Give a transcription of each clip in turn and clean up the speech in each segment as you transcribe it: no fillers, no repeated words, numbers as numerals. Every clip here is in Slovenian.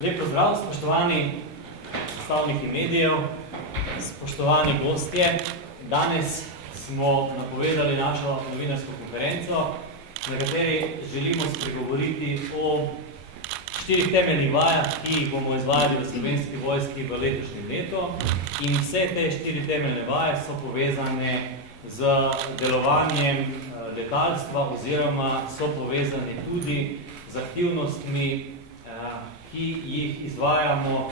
Lep pozdrav, spoštovani predstavniki medijev, spoštovani gostje. Danes smo napovedali našo novinarsko konferenco, na kateri želimo spregovoriti o 4 temeljnih vajah, ki jih bomo izvajali v Slovenski vojski v letošnjem letu. In vse te 4 temeljne vaje so povezane z delovanjem letalstva oziroma so povezane tudi z aktivnostmi, ki jih izvajamo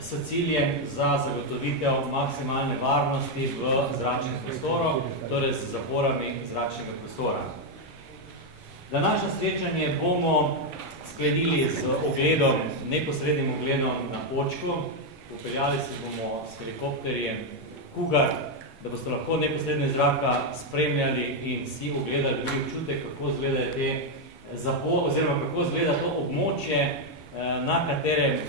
s ciljem za zagotovitev maksimalne varnosti v zračnem prostoru, torej z zaporami zračnega prostora. Današnje srečanje bomo sklenili z ogledom, neposrednim ogledom na Počku. Popeljali se bomo s helikopterjem Cougar, da boste lahko neposredno iz zraka spremljali in si ogledali občutek, kako izgledajo te oziroma kako izgleda to območje, na katerem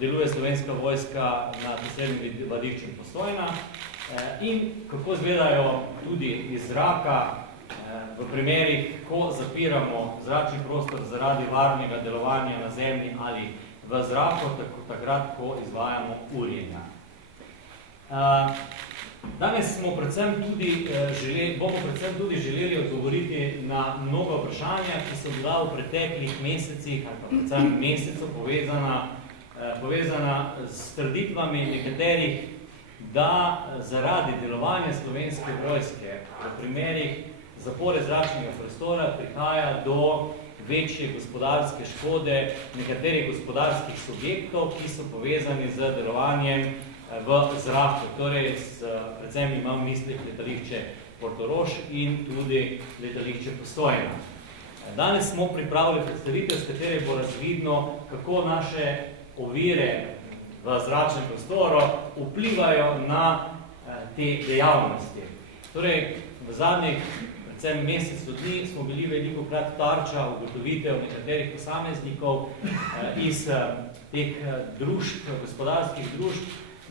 deluje Slovenska vojska nad poslednjim vadiščem Postojna in kako izgledajo tudi iz zraka v primerih, ko zapiramo zračni prostor zaradi varnega delovanja na zemlji ali v zraku, takrat, ko izvajamo urjenja. Danes bomo predvsem tudi želeli odgovoriti na mnoga vprašanja, ki so bila v preteklih mesecih ali pa predvsem mesecu povezana s trditvami nekaterih, da zaradi delovanja Slovenske vojske v primerih zapore zračnega prostora prihaja do večje gospodarske škode nekaterih gospodarskih subjektov, ki so povezani z delovanjem v zraku, torej predvsem imam v mislih letališče Portorož in tudi letališče Postojna. Danes smo pripravili predstavitev, s katere bo razvidno, kako naše ovire v zračnem prostoru vplivajo na te dejavnosti. Torej, v zadnjih predvsem mesecu dni smo bili velikokrat tarča ugotovitev nekaterih posameznikov iz teh družb, gospodarskih družb,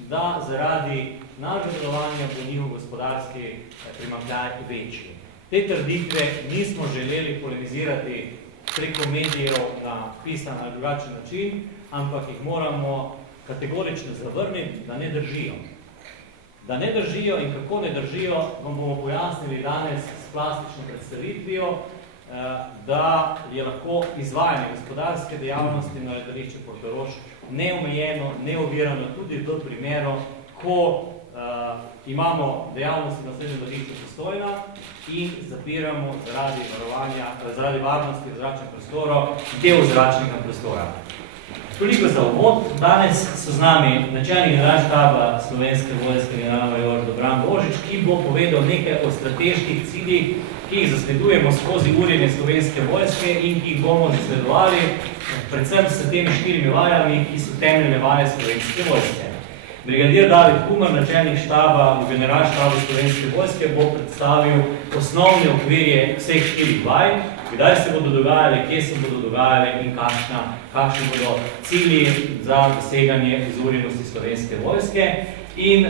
da zaradi nadzorovanja bo njihov gospodarski primanjkljaj večji. Te trditve nismo želeli polemizirati preko medijev na pisan ali drugačen način, ampak jih moramo kategorično zavrniti, da ne držijo. Da ne držijo in kako ne držijo, vam bomo pojasnili danes s plastično predstavitvijo, da je lahko izvajanje gospodarske dejavnosti na letališče Portorož neomejeno, neovirano tudi v primeru, ko imamo dejavnosti na srednjem vadišču Postojna in zapiramo zaradi varnosti v zračnem prostoru del zračnega prostora. Toliko za uvod. Danes so z nami načelnik generalštaba Slovenske vojske generalmajor Dobran Božič, ki bo povedal nekaj o strateških ciljih, ki jih zasledujemo skozi urjenje Slovenske vojske in ki jih bomo zasledovali predvsem s temi 4 vajami, ki so temeljne vaje Slovenske vojske. Brigadir David Kumer, načelnik štaba v generalštabu Slovenske vojske, bo predstavil osnovne okvirje vseh 4 vaj, kdaj se bodo dogajali, kje se bodo dogajali in kakšni bodo cilji za doseganje izurjenosti Slovenske vojske. In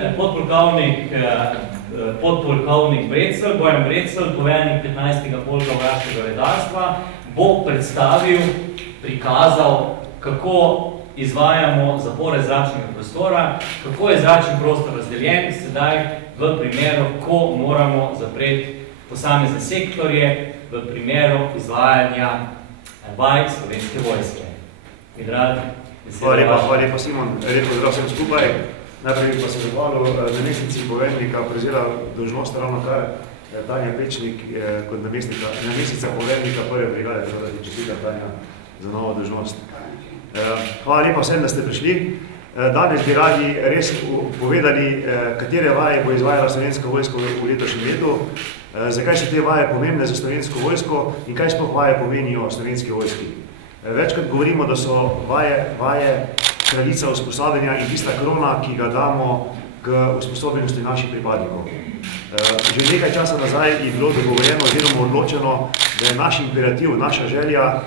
podpolkovnik Brecelj, Bojan Brecelj, poveljnik 15. polka vojaškega redarstva, bo prikazal, kako izvajamo zapore zračnega prostora, kako je zračni prostor razdeljen sedaj v primeru, ko moramo zapreti posamezne sektorje, v primeru izvajanja vaj Slovenske vojske. Hvala lepa, Simon. Lep pozdrav vsem skupaj. Najprej pa se zahvalil namestnici poveljnika prevzela dolžnost ravno kar Tanja Pečnik kot namestnica poveljnika prve brigade, tako da ti čestitam, Tanja, za novo dolžnost. Hvala lepa vsem, da ste prišli. Danes bi radi res povedali, katere vaje bo izvajala Slovenska vojska v letošnjem letu, zakaj so te vaje pomembne za Slovensko vojsko in kaj sploh vaje pomenijo Slovenski vojski. Večkrat govorimo, da so vaje kraljica usposabljanja in tista krona, ki ga damo k usposobljenosti naših pripadnikov. Že nekaj časa nazaj je bilo dogovorjeno oziroma odločeno, da je naš imperativ, naša želja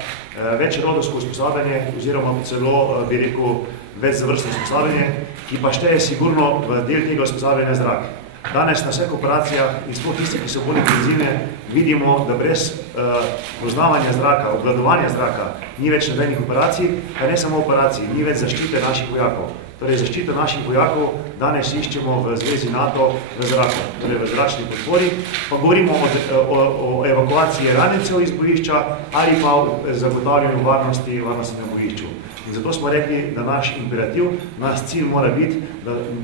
večrodovsko usposabljanje oziroma celo, bi rekel, večzavrstno usposabljanje, ki pa šteje sigurno v del tega usposabljanja zrak. Danes na vseh operacijah in sploh tisti, ki so bolj intenzivne, vidimo, da brez poznavanja zraka, obvladovanja zraka ni več nobenih operacij, pa ne samo operacij, ni več zaščite naših vojakov. Torej, zaščita naših vojakov danes iščemo v zvezi NATO v zraku, torej v zračni podpori, pa govorimo o evakuaciji ranjencev iz bojišča ali pa o zagotavljanju varnosti na bojišču. In zato smo rekli, da naš imperativ, naš cilj mora biti,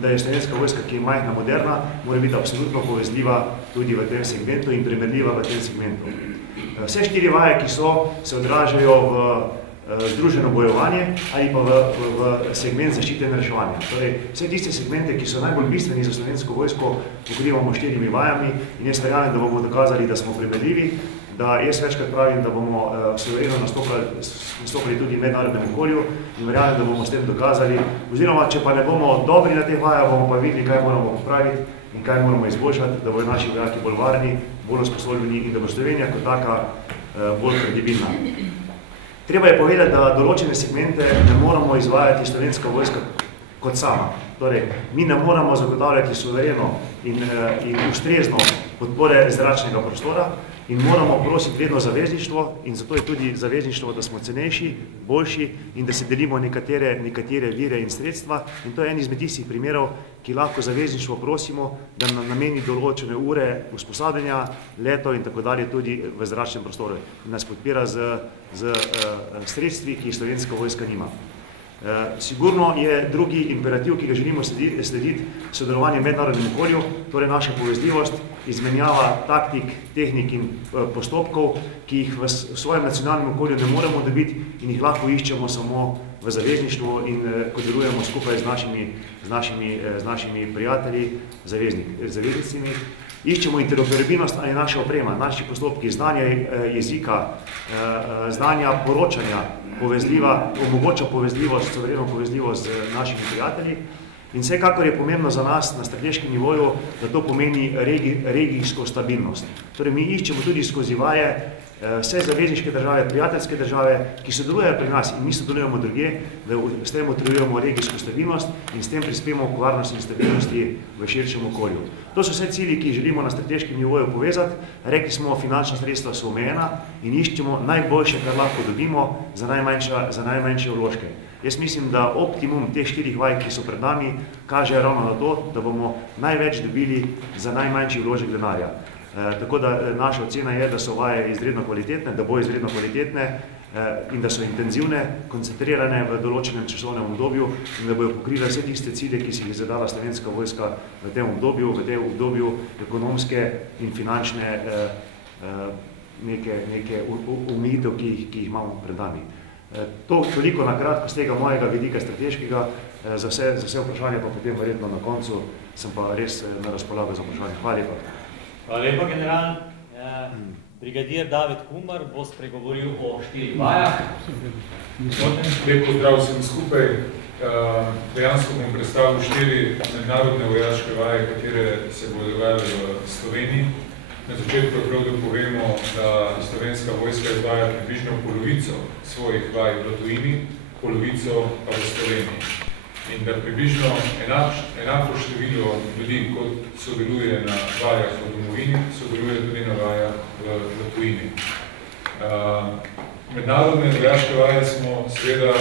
da je Slovenska vojska, ki je majhna, moderna, mora biti absolutno povezljiva tudi v tem segmentu in primerljiva v tem segmentu. Vse 4 vaje, ki se odražajo v združeno bojevanje ali pa v segment zaščite in reševanja. Torej, vse tiste segmente, ki so najbolj bistveni za Slovensko vojsko, pokrivamo 4 vajami in jaz verjamem, da bomo dokazali, da smo primerljivi, da jaz večkrat pravim, da bomo suvereno nastopili tudi v mednarodnem okolju in verjamem, da bomo s tem dokazali, oziroma, če pa ne bomo dobri na teh vajah, bomo pa videli, kaj moramo popraviti in kaj moramo izboljšati, da bodo naši vojaki bolj varni, bolj usposobljeni in da bo Slovenija kot taka bolj kredibilna. Treba je povedati, da določene segmente ne moramo izvajati Slovenska vojska kot sama. Torej, mi ne moramo zagotavljati suvereno in ustrezno podpore zračnega prostora in moramo prositi vedno zavezništvo in zato je tudi zavezništvo, da smo cenejši, boljši in da se delimo nekatere vire in sredstva. In to je en izmed tistih primerov, ki lahko zavezništvo prosimo, da nam nameni določene ure usposabljanja, letov in tako dalje tudi v zračnem prostoru in nas podpira z sredstvi, ki jih Slovenska vojska nima. Sigurno je drugi imperativ, ki ga želimo slediti, sodelovanje v mednarodnem okolju, torej naša povezljivost, izmenjava taktik, tehnik in postopkov, ki jih v svojem nacionalnem okolju ne moremo dobiti in jih lahko iščemo samo v zavezništvu in ko delujemo skupaj z našimi prijatelji, zaveznicami. Iščemo interoperabilnost ali naša oprema, naši postopki, znanje jezika, znanja poročanja, omogoča povezljivost, suvereno povezljivost z našimi prijatelji. In vsekakor je pomembno za nas na strateškem nivoju, da to pomeni regijsko stabilnost. Torej, mi iščemo tudi skozi vaje vse zavezniške države, prijateljske države, ki sodelujejo pri nas in mi sodelujemo drugje, da s tem utrjujemo regijsko stabilnost in s tem prispemo k varnosti in stabilnosti v širšem okolju. To so vse cilji, ki jih želimo na strateškem nivoju povezati. Rekli smo, finančna sredstva so omejena in iščemo najboljše, kar lahko dobimo za najmanjše vložke. Jaz mislim, da optimum teh 4 vaj, ki so pred nami, kaže ravno na to, da bomo največ dobili za najmanjši vložek denarja. Tako da naša ocena je, da so vaje izredno kvalitetne, da bo izredno kvalitetne in da so intenzivne, koncentrirane v določenem časovnem obdobju in da bojo pokrile vse tiste cilje, ki si jih zadala Slovenska vojska v tem obdobju ekonomske in finančne neke omejitev, ki jih imamo pred nami. Toliko na kratko z tega mojega vidika strateškega, za vse vprašanje pa potem verjetno na koncu sem pa res na razpolago za vprašanje. Hvala lepa. Hvala lepa, general. Brigadir David Kumar bo spregovoril o 4 vajah. Lep pozdrav vsem skupaj. Dejansko bom predstavil 4 mednarodne vojaške vaje, katere se bodo dogajale v Sloveniji. Na začetku je prav, da povemo, da Slovenska vojska izvaja približno polovico svojih vaj v tujini, polovico pa v Sloveniji. In da približno enako število ljudi, kot sodeluje na vajah v domovini, sodeluje tudi na vajah v tujini. Mednarodne vojaške vaje smo seveda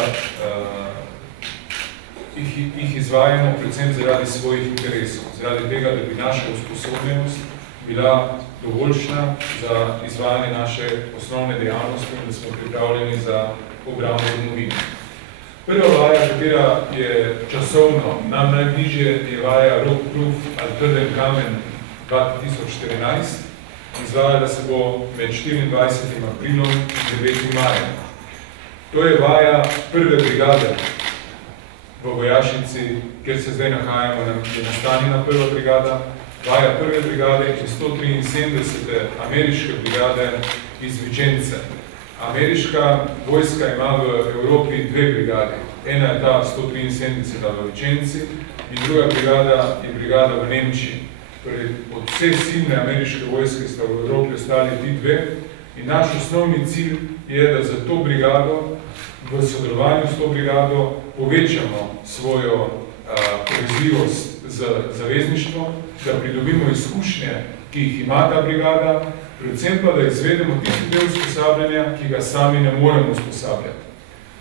jih izvajamo predvsem zaradi svojih interesov, zaradi tega, da bi naša usposobljenost bila dovoljšna za izvajanje naše osnovne dejavnosti in da smo pripravljeni za obrambo domovine. Prva vaja, katera je časovno nam najbližje, je vaja Rokkluf ali Trden kamen 2014. Izvajala se bo med 24. aprilom in 9. majem. To je vaja prve brigade v Vojašnici, kjer se zdaj nahajamo, je nastanjena prva brigada. Vaja prve brigade in 173. ameriške brigade iz Vicence. Ameriška vojska ima v Evropi 2 brigade. Ena je ta 173. v Vicenci in druga brigada je brigada v Nemčiji. Torej, od vse silne ameriške vojske sta v Evropi ostali ti 2 in naš osnovni cilj je, da za to brigado, v sodelovanju s to brigado, povečamo svojo povezljivost z zavezništvom, da pridobimo izkušnje, ki jih ima ta brigada, predvsem pa, da izvedemo tisti del usposabljanja, ki ga sami ne moremo usposabljati.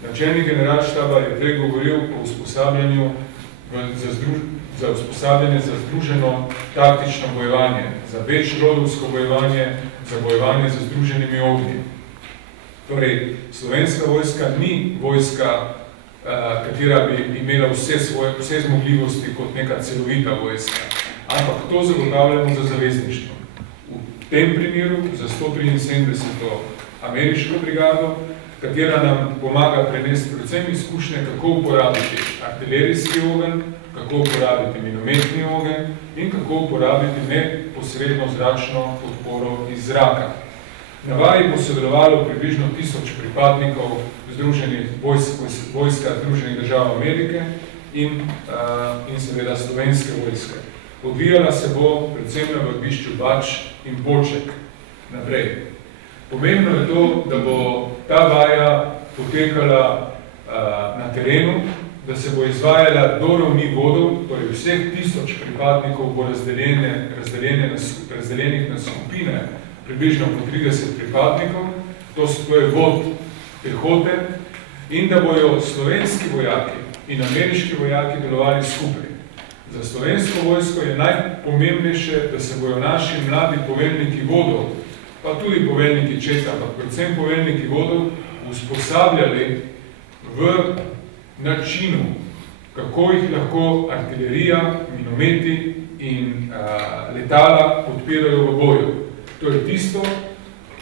Načelnik generalštaba je prej govoril o usposabljanju za usposabljanje za združeno taktično bojevanje, za večrodovsko bojevanje, za bojevanje za združenimi ognji. Torej, slovenska vojska ni vojska, katera bi imela vse zmogljivosti kot neka celovita vojska, ampak to zagotavljamo za zavezništvo. V tem primeru za 173. ameriško brigado, katera nam pomaga prenesti predvsem izkušnje, kako uporabiti artilerijski ogenj, kako uporabiti minometni ogenj in kako uporabiti neposredno zračno podporo iz zraka. Na vaji bo sodelovalo približno 1000 pripadnikov vojska Združenih držav Amerike in seveda slovenske vojske. Odvijala se bo predvsem na vrbišču Bač in Poček naprej. Pomembno je to, da bo ta vaja potekala na terenu, da se bo izvajala do ravni vodov, torej vseh 1000 pripadnikov bo razdeljenih na skupine, približno po 30 pripadnikov, to je vod pehote, in da bojo slovenski vojaki in ameriški vojaki delovali skupaj. Za slovensko vojsko je najpomembnejše, da se bojo naši mladi poveljniki vodov, pa tudi poveljniki četa, pa predvsem poveljniki vodov, usposabljali v načinu, kako jih lahko artilerija, minometi in letala podpirajo v boju. To je tisto,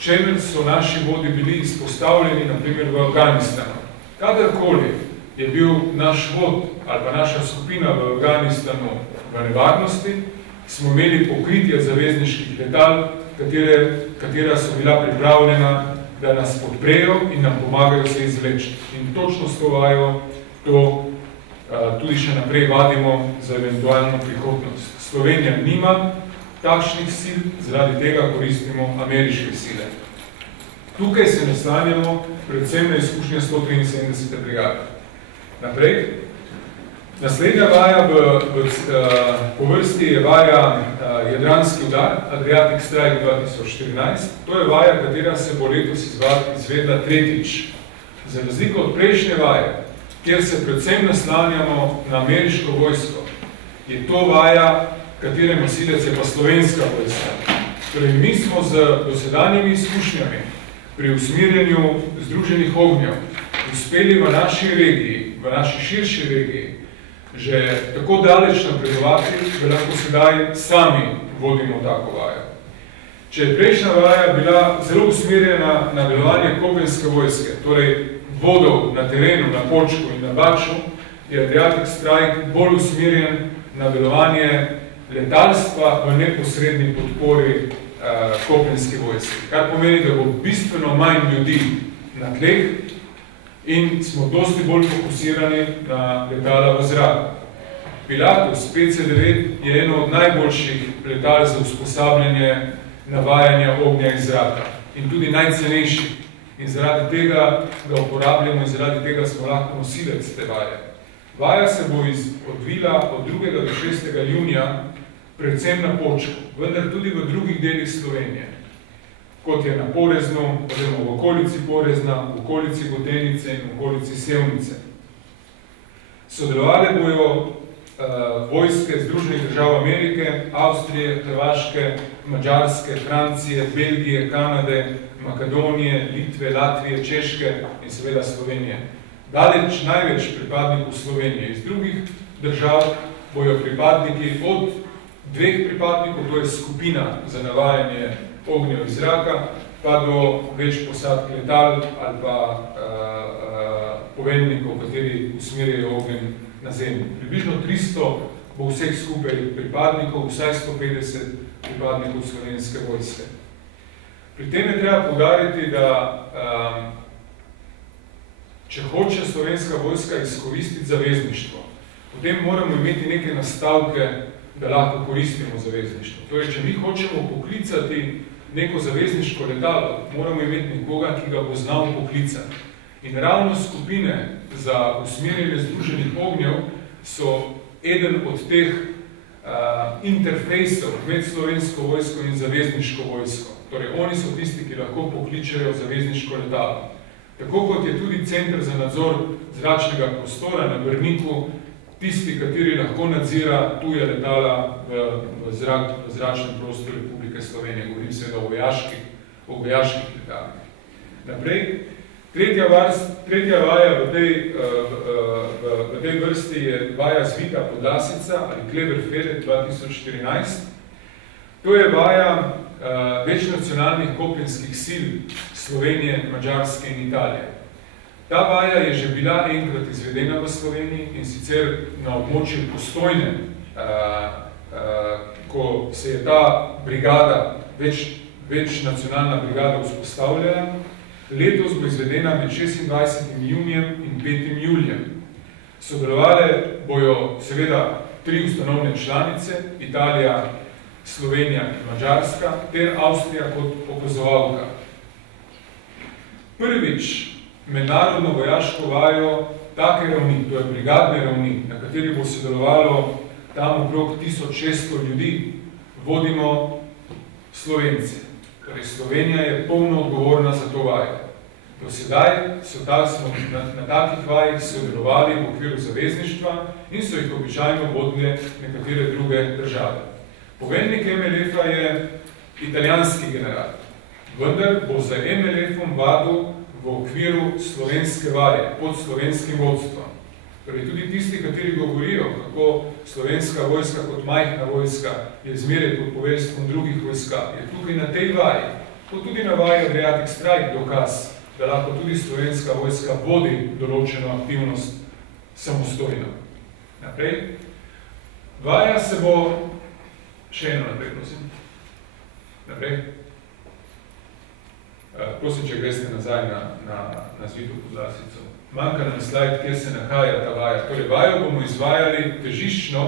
čemer so naši vodi bili izpostavljeni, naprimer v Afganistanu. Kadarkoli je bil naš vod ali pa naša skupina v Afganistanu v nevarnosti, smo imeli pokritje zavezniških letal, katera so bila pripravljena, da nas podprejo in nam pomagajo se izvleči. In točno s to vajo to tudi še naprej vadimo za eventualno prihodnost. Slovenija nima takšnih sil, zaradi tega koristimo ameriške sile. Tukaj se naslanjamo predvsem na izkušnje 173. brigade. Naprej. Naslednja vaja po vrsti je vaja Jadranski udar, Adriatic Strike 2014. To je vaja, katera se bo letos izvedla tretjič. Za razliko od prejšnje vaje, kjer se predvsem naslanjamo na ameriško vojsko, je to vaja, katere nosilec je pa slovenska vojska. Torej, mi smo z dosedanjimi izkušnjami pri usmirjanju združenih ognjev uspeli v naši regiji, v naši širši regiji, že tako daleč napredovati, da lahko sedaj sami vodimo tako vajo. Če je prejšnja vaja bila zelo usmerjena na delovanje kopenske vojske, torej vodov na terenu, na Počku in na Baču, je Adriatic Strike bolj usmerjen na delovanje letalstva v neposredni podpori kopenske vojske. Kar pomeni, da bo bistveno manj ljudi na tleh in smo dosti bolj fokusirani na letala v zraku. Pilatus PC-9 je eno od najboljših letal za usposabljanje navajanja ognja iz zraka in tudi najcenejši. In zaradi tega ga uporabljamo in zaradi tega smo lahko nosilec te vaje. Vaja se bo odvila od 2. do 6. junija predvsem na Počku, vendar tudi v drugih delih Slovenije, kot je na Poreznu, oziroma v okolici Porezna, v okolici Gotenice in v okolici Sevnice. Sodelovali bojo vojske Združenih držav Amerike, Avstrije, Hrvaške, Madžarske, Francije, Belgije, Kanade, Makedonije, Litve, Latvije, Češke in seveda Slovenije. Daleč največ pripadnikov Slovenije. Iz drugih držav bojo pripadniki od 2 pripadnikov, to je skupina za navajanje ognjev iz zraka, pa do več posadk letal ali pa poveljnikov, kateri usmerjajo ogenj na zemlji. Približno 300 bo vseh skupaj pripadnikov, vsaj 150 pripadnikov slovenske vojske. Pri tem je treba poudariti, da če hoče slovenska vojska izkoristiti zavezništvo, potem moramo imeti neke nastavke, da lahko koristimo zavezništvo. Torej, če mi hočemo poklicati neko zavezniško letalo, moramo imeti nekoga, ki ga bo znal poklicati. In ravno skupine za usmerjanje združenih ognjev so eden od teh interfejsov med slovensko vojsko in zavezniško vojsko. Torej, oni so tisti, ki lahko pokličejo zavezniško letalo. Tako kot je tudi Center za nadzor zračnega prostora na Brniku tisti, kateri lahko nadzira tuje letala v zračnem prostoru Republike Slovenije. Govorim seveda o vojaških letalih. Naprej, tretja vaja v tej vrsti je vaja Zvita Podlasica ali Kleberfede 2014. To je vaja večnacionalnih kopenskih sil Slovenije, Madžarske in Italije. Ta vaja je že bila enkrat izvedena v Sloveniji in sicer na območju Postojne, ko se je ta brigada, večnacionalna brigada vzpostavljala. Letos bo izvedena med 26. junijem in 5. julijem. Sodelovale bojo seveda 3 ustanovne članice, Italija, Slovenija in Madžarska, ter Avstrija kot opazovalka. Prvič mednarodno vojaško vajo take ravni, to je brigadne ravni, na kateri bo sodelovalo tam okrog 1600 ljudi, vodimo Slovenci. Torej, Slovenija je polno odgovorna za to vajo. Do sedaj smo na takih vajih sodelovali v okviru zavezništva in so jih običajno vodile nekatere druge države. Poveljnik MLF-a je italijanski general, vendar bo za MLF-om vadil v okviru slovenske vaje, pod slovenskim vodstvom. Torej, tudi tisti, kateri govorijo, kako slovenska vojska kot majhna vojska je zmeraj pod poveljstvom drugih vojska, je tukaj na tej vaji, kot tudi na vaji Adriatic Strike dokaz, da lahko tudi slovenska vojska vodi določeno aktivnost samostojno. Naprej. Vaja se bo... Še eno naprej, prosim. Naprej. Prosim, če greste nazaj na Zvito Podlasico. Manjka nam slajd, kjer se nahaja ta vaja. Torej, vajo bomo izvajali težiščno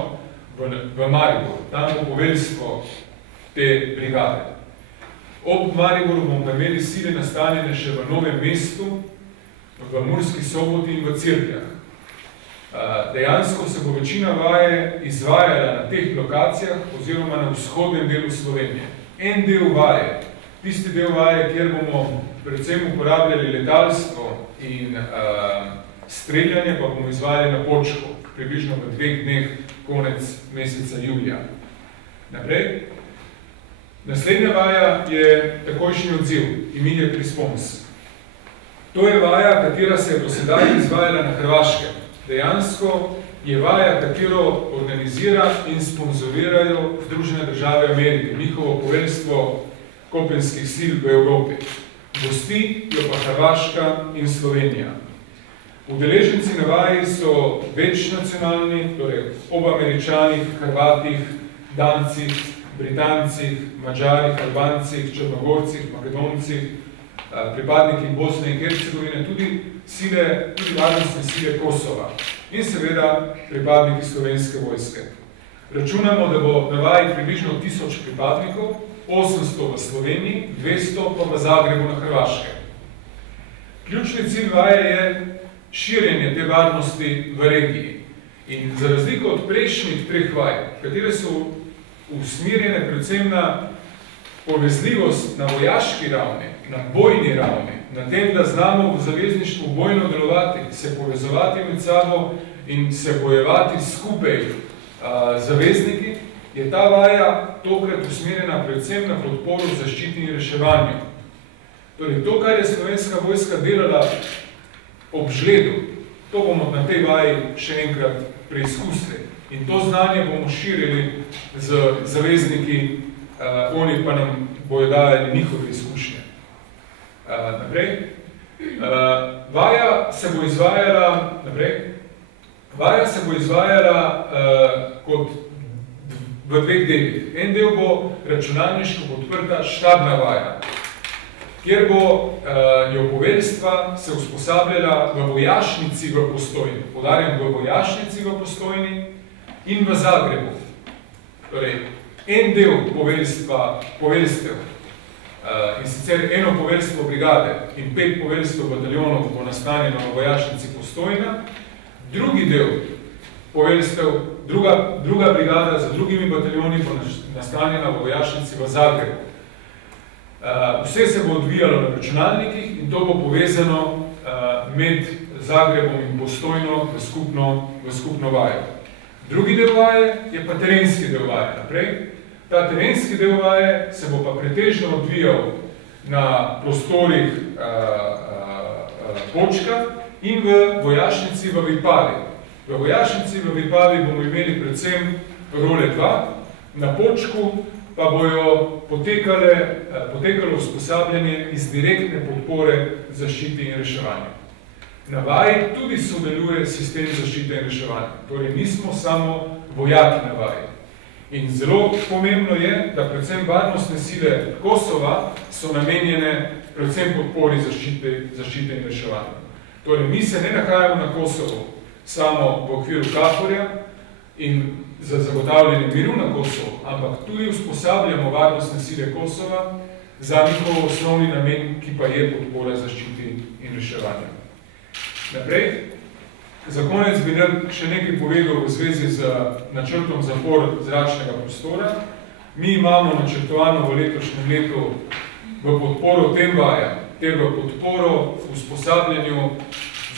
v Mariboru. Tam bo poveljstvo te brigade. Ob Mariboru bomo imeli sile nastanjene še v Novem mestu, v Murski Soboti in v Cerkljah. Dejansko se bo večina vaje izvajala na teh lokacijah oziroma na vzhodnem delu Slovenije. En del vaje, tisti del vaje, kjer bomo predvsem uporabljali letalstvo in streljanje, pa bomo izvajali na Počku, približno v 2 dneh konec meseca julija. Naprej. Naslednja vaja je takojšnji odziv, immediate response. To je vaja, katera se je do sedaj izvajala na Hrvaškem. Dejansko je vaja, katero organizira in sponzorirajo Združene države Amerike, njihovo poveljstvo kopenskih sil v Evropi. Gosti jo pa Hrvaška in Slovenija. Udeleženci na vaji so večnacionalni, torej ob Američanih, Hrvatih, Dancih, Britancih, Mađarih, Albancih, Črnogorcih, Makedoncih, pripadniki Bosne in Hercegovine, tudi varnostne sile Kosova in seveda pripadniki slovenske vojske. Računamo, da bo na vaji približno 1000 pripadnikov, 800 v Sloveniji, 200 pa v Zagrebu na Hrvaškem. Ključni cilj vaje je širjenje te varnosti v regiji. In za razliko od prejšnjih 3 vaj, katere so usmerjene predvsem na povezljivost na vojaški ravni, na bojni ravni, na tem, da znamo v zavezništvu bojno delovati, se povezovati med sabo in se bojevati skupaj zavezniki, je ta vaja tokrat usmerjena predvsem na podporo zaščiti in reševanju. Torej, to, kar je slovenska vojska delala ob žledu, to bomo na tej vaji še enkrat preizkusili. In to znanje bomo širili z zavezniki, oni pa nam bojo dajali njihove izkušnje. Naprej. Vaja se bo izvajala kot v 2 delih. En del bo računalniško podprta štabna vaja, kjer bo jo poveljstva se usposabljala v vojašnici v Postojni. Poudarjam, v vojašnici v Postojni in v Zagrebu. Torej, en del poveljstev, in sicer eno poveljstvo brigade in 5 poveljstv bataljonov bo nastanjeno v vojašnici Postojna, drugi del poveljstev druga brigada z drugimi bataljoni bo nastanjena v vojašnici v Zagrebu. Vse se bo odvijalo na računalnikih in to bo povezano med Zagrebom in Postojno v skupno vajo. Drugi del vaje je pa terenski del vaje naprej. Ta terenski del vaje se bo pa pretežno odvijal na prostorih Počka in v vojašnici v Vipavi. V vojašnici v Vipavi bomo imeli predvsem role 2, na Počku pa bojo potekalo usposabljanje iz direktne podpore zaščiti in reševanja. Na vaji tudi sodeluje sistem zaščite in reševanja. Torej nismo samo vojaki na vaji. In zelo pomembno je, da predvsem varnostne sile Kosova so namenjene predvsem podpori zaščite in reševanja. Torej, mi se ne nahajamo na Kosovo samo v okviru KFOR-ja in za zagotavljanje miru na Kosovo, ampak tudi usposabljamo varnostne sile Kosova za njihov osnovni namen, ki pa je podpora zaščiti in reševanja. Naprej. Za konec bi še nekaj povedal v zvezi z načrtom zapor zračnega prostora. Mi imamo načrtovano v letošnjem letu v podporo tem vajam, ter v podporo usposabljanju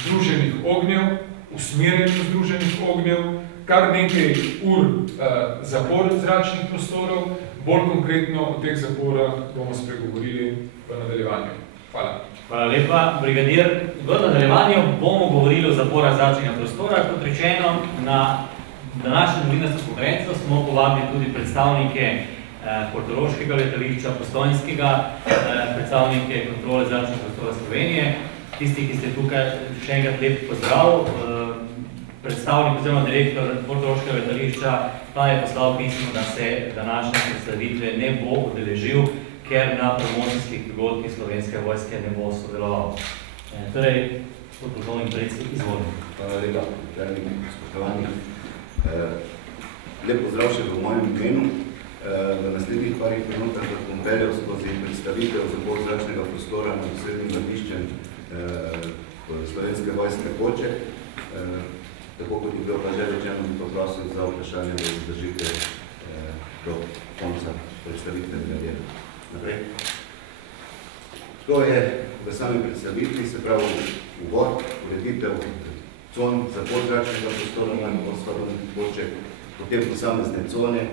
združenih ognjev, usmerjanju združenih ognjev, kar nekaj ur zapor zračnih prostorov, bolj konkretno o teh zaporah bomo spregovorili v nadaljevanju. Hvala. Hvala lepa, brigadir. V nadaljevanju bomo govorili o zaporah zračnega prostora. Kot rečeno, na današnjo novinarsko konferenco smo povabili tudi predstavnike portoroškega letališča, postojnskega, predstavnike kontrole zračnega prostora Slovenije. Tisti, ki ste tukaj, še enkrat lep pozdrav. Predstavnik oziroma direktor portoroškega letališča pa je poslal pismo, da se današnje predstavitve ne bo udeležil, ker na promocijskih dogodkih Slovenske vojske ne bo sodeloval. Torej, podpolkovnik Brecki, izvolite. Hvala lepa, spoštovani. Lep pozdrav še v mojem imenu. V naslednjih parih minutah bom peljal skozi predstavitev zapor zračnega prostora nad osrednjim letališčem Slovenske vojske Poček. Tako kot je bilo pa že rečeno, bi poprosil za vprašanje, da zdržite do konca predstavitve brigadira. Naprej. To je v sami predstavitvi, se pravi uvod, ureditev con zapor zračnega prostora na vzhodnem Poček, potem posamezne cone,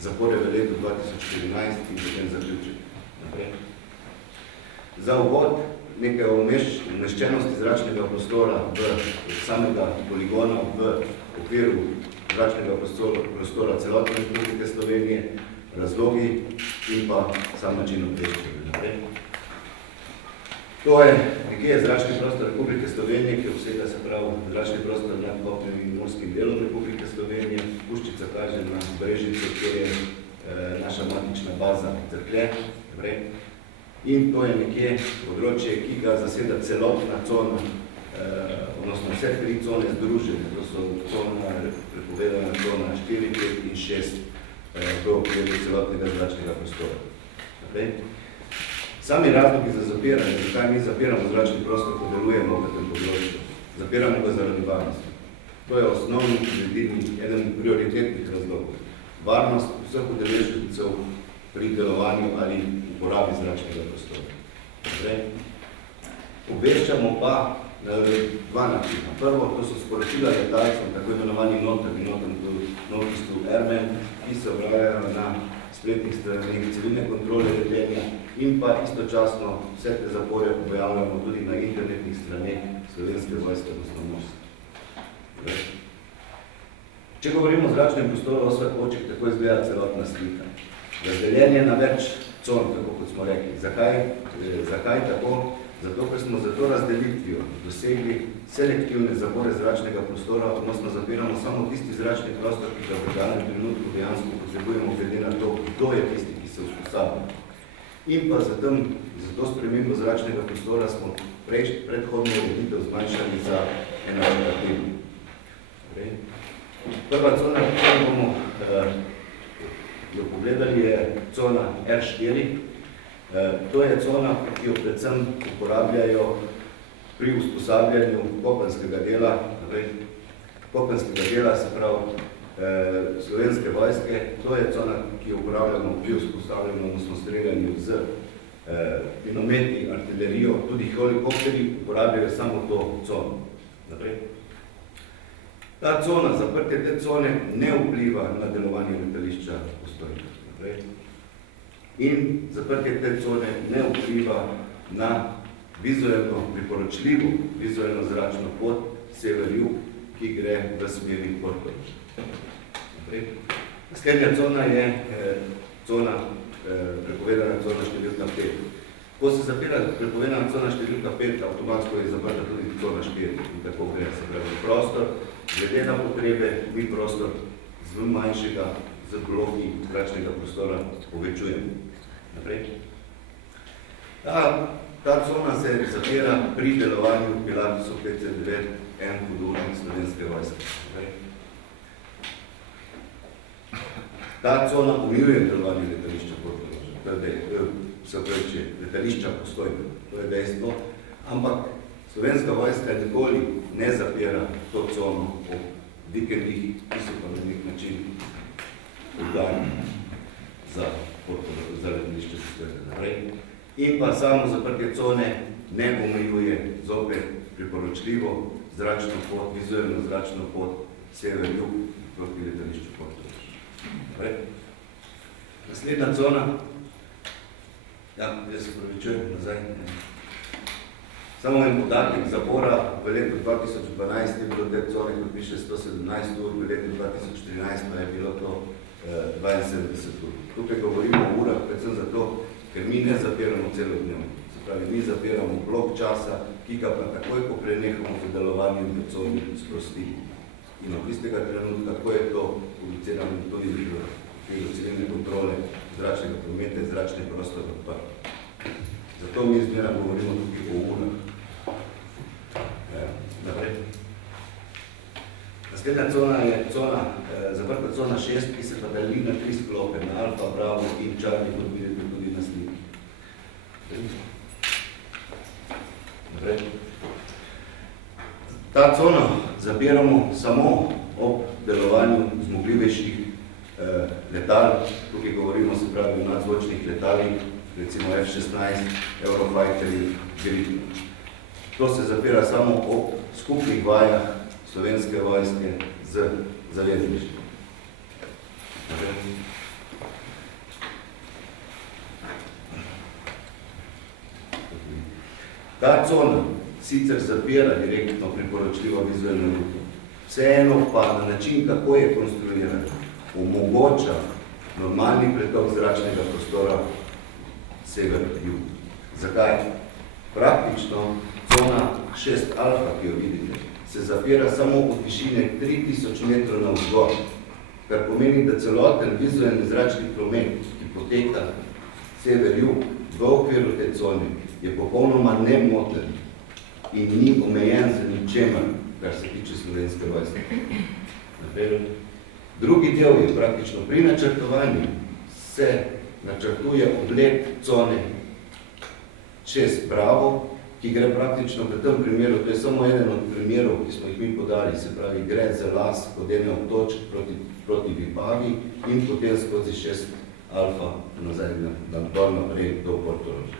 zapore v letu 2014 in potem zaključek. Naprej. Za uvod nekaj umeščenosti zračnega prostora v samega poligona v okviru zračnega prostora celotne Republike Slovenije, razlogi in pa sam način obveščanja. To je nekje zračni prostor Republike Slovenije, ki obsega se pravi zračni prostor nad kopnim in morskim delom Republike Slovenije. Puščica kaže na Brežico, kjer je naša matična baza Cerklje. In to je nekje področje, ki ga zaseda celotna cona, odnosno vse 3 cone združene. To so cona, prepovedana cona 4, 5 in 6 do okviru celotnega zračnega prostora. Sami razlogi za zapiranje, zakaj mi zapiramo zračni prostor, ko delujemo v tem področju. Zapiramo ga zaradi varnosti. To je osnovni, eden prioritetnih razlogov. Varnost vseh udeležencev pri delovanju ali uporabi zračnega prostora. Obveščamo pa na 2 načina. Prvo, to so sporočila letalcem, tako imenovani notistvu Airmen, ki se objavljajo na spletnih stranih civilne kontrole letenja in pa istočasno vse te zapore objavljamo tudi na internetnih straneh Slovenske vojske osnovnosti. Če govorimo o zračnem prostoru Osvek Poček, tako izgleda celotna slika. Razdeljenje na več con, tako kot smo rekli. Zakaj tako? Zato, ker smo za to razdelitvijo dosegli selektivne zapore zračnega prostora, odnosno zapiramo samo tisti zračni prostor, ki ga v danem trenutku dejansko potrebujemo glede na to, kdo je tisti, ki se usposablja. In pa za to spremembo zračnega prostora smo predhodno ureditev zmanjšali za 1,4. Prva cona, ki bomo jo pogledali, je cona R4. To je cona, ki jo predvsem uporabljajo pri usposabljanju kopenskega dela. Kopenskega dela, se pravi Slovenske vojske. To je cona, ki jo uporabljamo pri vzpostavljanju in streljanju z minometi, artilerijo, tudi helikopteri uporabljajo samo to cono. Naprej. Ta cona, zaprtje te cone, ne vpliva na delovanje letališča Postojna. Naprej. In zaprtje te cone ne vpliva na vizualno priporočljivo, vizualno zračno pot sever-jug, ki gre v smeri Portoroža. Naslednja cona je prepovedana cona številka 5. Ko se zapira prepovedana cona številka 5, avtomatsko je zaprta tudi cona 4 in tako gre se pravi prostor. Glede na potrebe, mi prostor z manjšega, z bloki zračnega prostora povečujemo. Naprej. Ta cona se zapira pri delovanju Pilatusov PC-9 en hudournik Slovenske vojske. Ta cona omejuje delovanje letališča Portoroža, letališča Postojna, to je dejstvo, ampak Slovenska vojska nikoli ne zapira to cono ob vikendih, ki so pa na nek način udani za letališče Postojna. In pa samo zaprtje cone ne omejuje zopet priporočljivo zračno pot, vizualno zračno pot sever-jug proti letališču Portoroža. Naslednja cona, jaz se pravičujem nazaj, samo en podatek zapora v letu 2012 je bilo te cone, kot piše 117 ur, v letu 2014 pa je bilo to 72 ur. Tukaj govorimo o urah, predvsem zato, ker mi ne zapiramo celodnevno. Se pravi, mi zapiramo blok časa, ki ga pa takoj, ko prenehamo v delovanju in coni sprostimo. In od istega trenutka, ko je to publicirano tudi v okviru civilne kontrole zračnega prometa in zračni prostor odprt. Zato mi zmeraj govorimo tukaj o urah. Naprej. Naslednja cona je zaprta cona 6, ki se pa deli na 3 sklope, na Alfa, Bravo in Čarni, kot vidite tudi na sliki. Naprej. Ta cona zapiramo samo ob delovanju zmogljivejših letal. Tukaj govorimo se pravi o nadzvočnih letalih, recimo F-16, Eurofighterji, Gripen. To se zapira samo ob skupnih vajah Slovenske vojske z zavezništvom. Ta cona sicer zapira direktno priporočljivo vizualno ruto. Vseeno pa na način, kako je konstruiran, omogoča normalni pretok zračnega prostora sever-jug. Zakaj? Praktično cona 6 alfa, ki jo vidite, se zapira samo od višine 3000 metrov navzgor, kar pomeni, da celoten vizualni zračni promet, ki poteka sever-jug v okviru te cone, je popolnoma nemoten in ni omejen za ničemer, kar se tiče Slovenske vojske. Drugi del je praktično pri načrtovanju se načrtuje oblet cone 6 Bravo, ki gre praktično v tem primeru, to je samo eden od primerov, ki smo jih mi podali, se pravi, gre za las od ene od točk proti Vipagi in potem skozi 6 alfa nazaj dol naprej do Portoroža.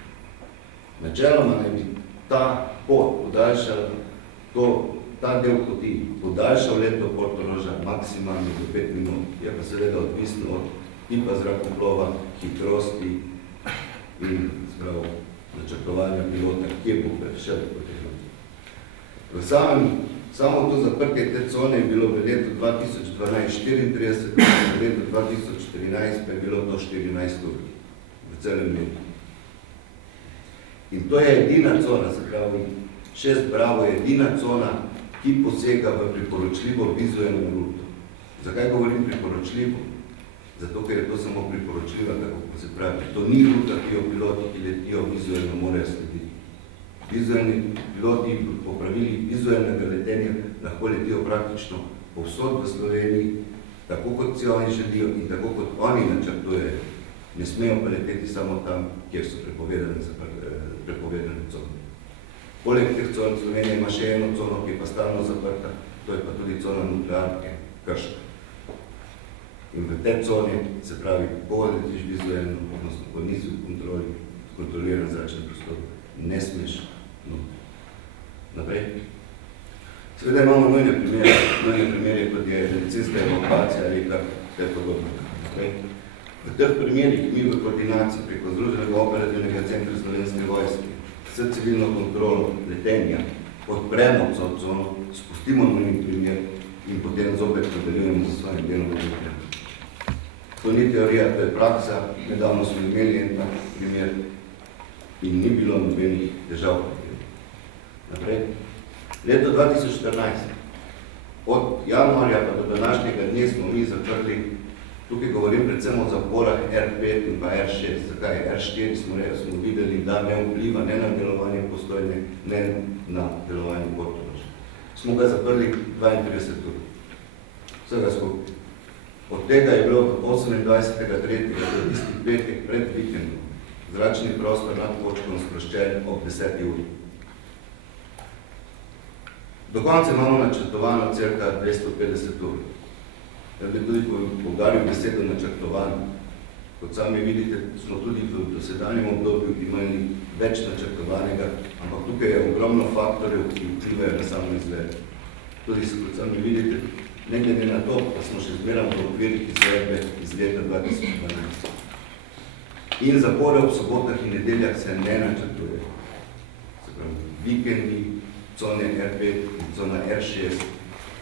Načeloma ne bi ta pot podaljšal, ta del poti podaljšal let do Portoroža maksimalno do 5 minut. Je pa seveda odvisno od tipa zrakoplova, hitrosti in spravo načrtovanja pilota, kje bo še potrebno. Samo to zaprtje te cone je bilo v letu 2012 34, v letu 2014 pa je bilo to 14 ur v celem letu. In to je edina cona, se pravi, 6 Bravo je edina cona, ki posega v priporočljivo vizualno ruto. Zakaj govorim priporočljivo? Zato, ker je to samo priporočljiva, tako kot se pravi. To ni ruta, ki jo piloti, ki letijo, vizualno morajo slediti. Vizualni piloti po pravilih vizualnega letenja lahko letijo praktično povsod v Sloveniji, tako kot si oni želijo in tako kot oni načrtujejo. Ne smejo pa leteti samo tam, kjer so prepovedane cone. Poleg teh con Slovenija ima še eno cono, ki je pa stalno zaprta, to je pa tudi cona nuklearke Krška. In v tej coni, se pravi, po vizualno, odnosno po nizu kontroliran zračni prostor, ne smeš naprej. Seveda imamo nujne primere, kot je medicinska evakuacija ali kaj podobno. V teh primerih mi v koordinaciji preko Združenega operativnega centra Slovenske vojske s civilno kontrolo letenja odpremo cono, spustimo nujni primer in potem zopet nadaljujemo za svojim delom odpremo. To ni teorija, to je praksa. Nedavno smo imeli en tak primer in ni bilo nobenih težav. Naprej. Leto 2014, od januarja pa do današnjega dne smo mi zaprli, tukaj govorim predvsem o zaporah R5 in pa R6. Zakaj? R4 smo videli, da ne vpliva ne na delovanje Postojne, ne na delovanje Portoroža. Smo ga zaprli 32 ur. Vsega skupaj. Od tega je bilo 28.3. do tisti petek pred vikendom zračni prostor nad Počkom sproščen ob 10. uri. Do konca imamo načrtovano cirka 250 ur. Jaz bi tudi poudaril besedo načrtovano. Kot sami vidite, smo tudi v dosedanjem obdobju imeli več načrtovanega, ampak tukaj je ogromno faktorjev, ki vplivajo na samo izvedbo. Tudi, kot sami vidite, ne glede na to, pa smo še zmeram v okvirih izvedbe iz leta 2012. In zapore ob sobotah in nedeljah se ne načrtuje. Se pravi, vikendi, cone R5 in cona R6,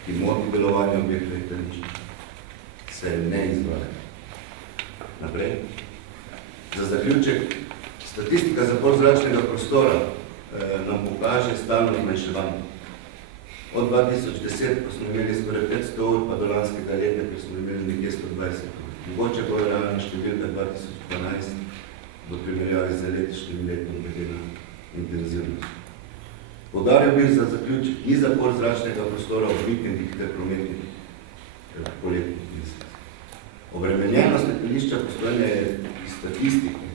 ki moti delovanje objektov letališča, se ne izvaja. Naprej. Za zaključek, statistika zapor zračnega prostora nam pokaže stalno zmanjševanje. Od 2010, ko smo imeli skoraj 500 ur, pa do lanskega leta, ker smo imeli nekje 120 ur. Mogoče bo realna številka 2012 v primerjavi z letošnjim letom glede na intenzivnost. Poudaril bi za zaključek, ni zapor zračnega prostora v vikendih ter prometnih poletnih mesecih. Obremenjenost letališča Postojne je iz statistike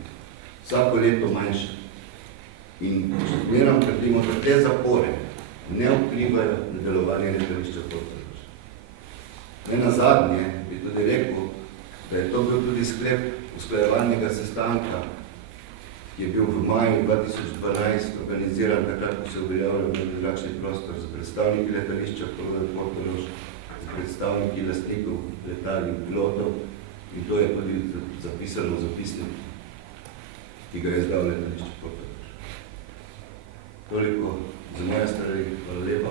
vsako leto manjša. In zmeram trdimo, da te zapore ne vplivajo na delovanje letališča Portoroža. Ne nazadnje bi tudi rekel, da je to bil tudi sklep usklajevalnega sestanka, ki je bil v maju 2012 organiziran takrat, ko se je uveljavljal zračni prostor z predstavniki letališča Portorož, z predstavniki lastnikov letal in pilotov, in to je tudi zapisano v zapisniku, ki ga je izdal letališče Portorož. Toliko za moje strani. Hvala lepa.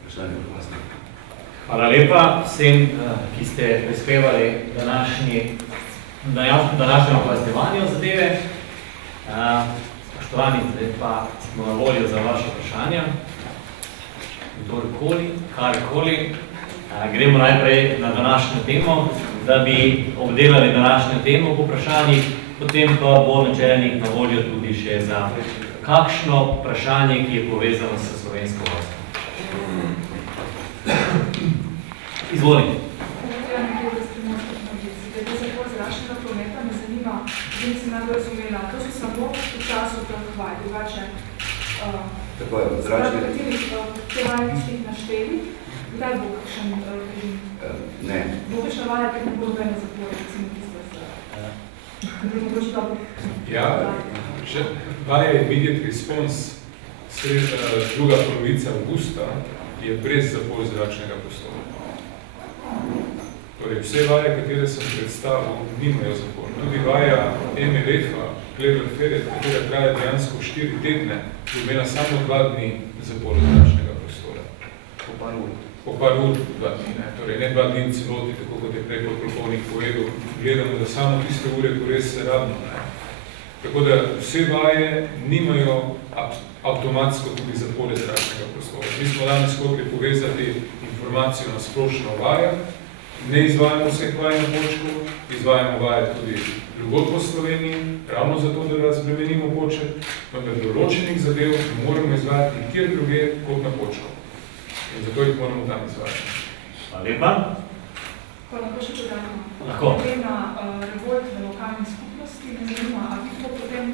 Vprašanje vprašanje. Hvala lepa vsem, ki ste prispevali današnjemu pojasnjevanju zadeve. Spoštovani, zdaj pa smo na voljo za vaše vprašanja. Kdorkoli, karkoli. Gremo najprej na današnjo temo, da bi obdelali današnjo temo po vprašanjih, potem pa bo načelnik na voljo tudi še za kakšno vprašanje, ki je povezano s Slovensko vojsko. Izvolite. To so samo v času teh vaj, drugače tako je, zračni... tevajničkih našteli, kdaj bo kakšen režim? Ne. Bo kakšna vaja, ker ne bo nobene zapore, recimo tiste Ja, vaja immediate response, druga polovica avgusta, je brez zapor zračnega prostora. Torej, vse vaje, katere sem predstavil, nimajo zapor. Tudi vaja MLF-a, Kleber Ferret, katera traja dejansko 4 tedne, je imela samo 2 dni zapor zračnega prostora. Po par ur 2 dni, ne. Torej, ne 2 dni v celoti, tako kot je prej polkovnik povedal, gledamo, da samo tiste ure, ko res se radno. Ne. Tako da vse vaje nimajo avtomatsko tudi zapore zračnega prostora. Mi smo danes hoteli povezati informacijo na splošno vajah, ne izvajamo vseh vaj na Počku, izvajamo vaje tudi drugod po Sloveniji, ravno zato, da razbremenimo Poček, vendar določenih zadev ne moramo izvajati nikjer druge kot na Počku. In zato jih moramo tam izvajati. Hvala lepa. Ko lahko še podajamo. Lahko. Glede na revolt v lokalni skupnosti, ne zanima, a vi to potem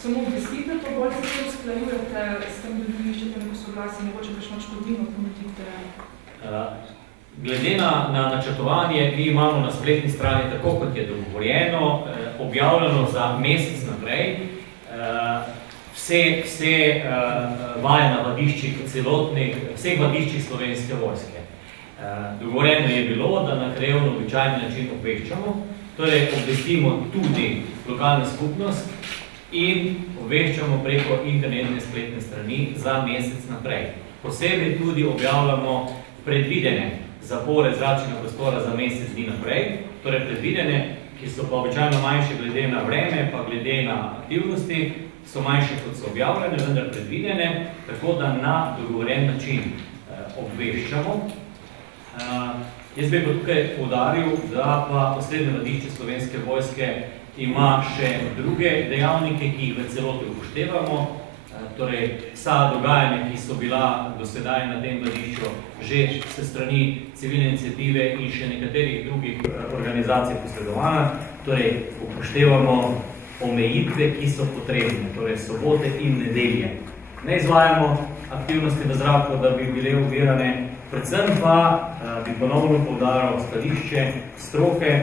samo obvestite, to bolj se to usklajujete s tem, da vi iščete neko soglasje, mogoče kakšno škodljivo ponudite? Glede na načrtovanje, mi imamo na spletni strani, tako kot je dogovorjeno, objavljeno za mesec naprej, vse vaje na vadiščih, vseh vadiščih Slovenske vojske. Dogovorjeno je bilo, da na krajevno običajni način obveščamo, torej obvestimo tudi lokalno skupnost in obveščamo preko internetne spletne strani za mesec naprej. Posebej tudi objavljamo predvidene zapore zračnega prostora za mesec dni naprej, torej predvidene, ki so pa običajno manjše glede na vreme, pa glede na aktivnosti, so manjše kot so objavljene, vendar predvidene, tako da na dogovoren način obveščamo. Jaz bi pa tukaj poudaril, da pa poslednje vadišče Slovenske vojske ima še druge dejavnike, ki jih v celoti upoštevamo. Torej, vsa dogajanja, ki so bila do sedaj na tem vadišču, že se strani civilne iniciative in še nekaterih drugih organizacij posredovana, torej upoštevamo omejitve, ki so potrebne, torej sobote in nedelje. Ne izvajamo aktivnosti v zraku, da bi bile ovirane, predvsem pa bi ponovno poudaril stališče stroke,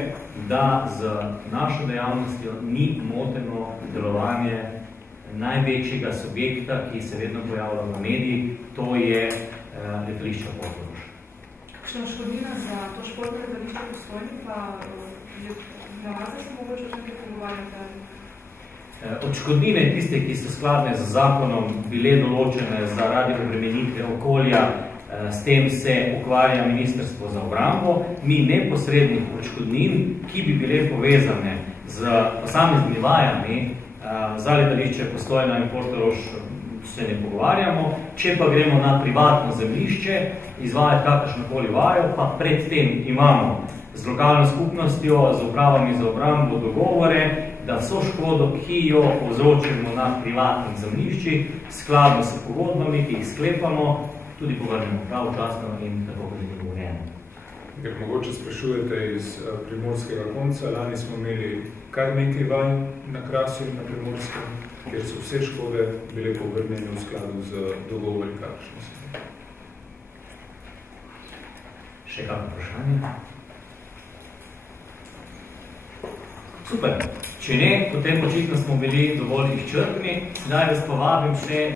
da z našo dejavnostjo ni moteno delovanje največjega subjekta, ki se vedno pojavlja v mediji, to je letališče Portorož. Kakšna škodina za to športno letališče Postojni, pa je na vas, da se mogoče nekaj pogovarjati? Odškodnine, tiste, ki so skladne z zakonom, bile določene zaradi obremenitve okolja, s tem se ukvarja Ministrstvo za obrambo. Mi neposrednih odškodnin, ki bi bile povezane z posameznimi vajami, za letališče Postojna in Portorož se ne pogovarjamo. Če pa gremo na privatno zemljišče, izvajati kakršnokoli vajo, pa predtem imamo z lokalno skupnostjo, z upravami za obrambo dogovore, da vso škodo, ki jo povzročimo na privatnih zemljiščih, skladno s pogodbami, ki jih sklepamo, tudi povrnemo pravočasno in tako, kot je dogovorjeno. Ker mogoče sprašujete iz primorskega konca, lani smo imeli kar nekaj vaj na Krasju in na Primorskem, kjer so vse škode bile povrnjene v skladu z dogovori, kakšne so. Še kakšno vprašanje? Super. Če ne, potem očitno smo bili dovolj izčrpni. Zdaj vas povabim še